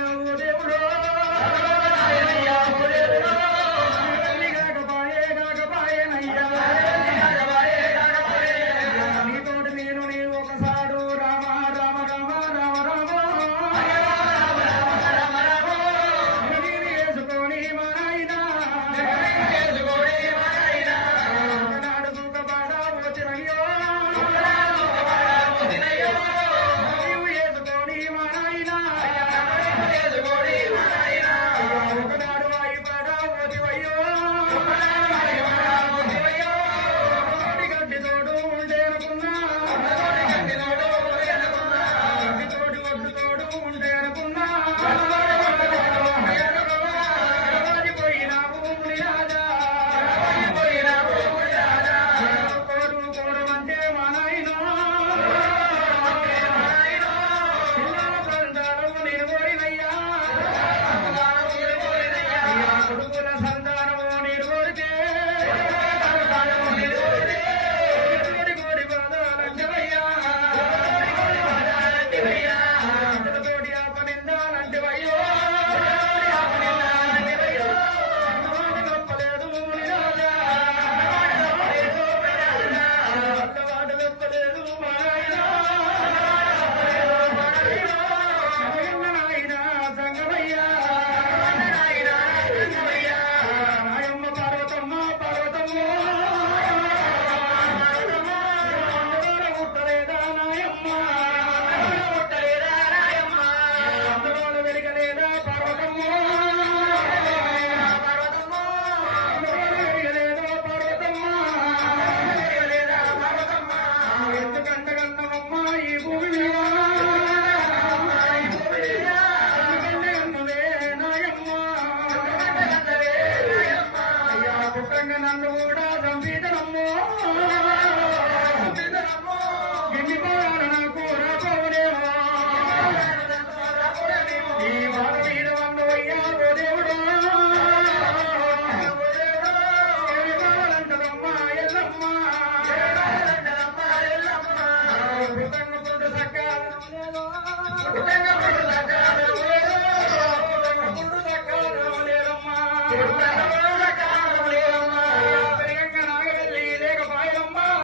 Hallelujah. ছোট করে రంగ నన్ను కూడా చంపీదనమ్మో ఎన్నిపోయాలి నాకు రాబోదేవా ఈ మాట మీద నన్ను అయ్యావో దేవుడా. ఎల్లిపోవాలంటదమ్మా ఎల్లమ్మా. పుట్టంగ పుట్ట సకాలం పుట్ట సకాలం లేదమ్మా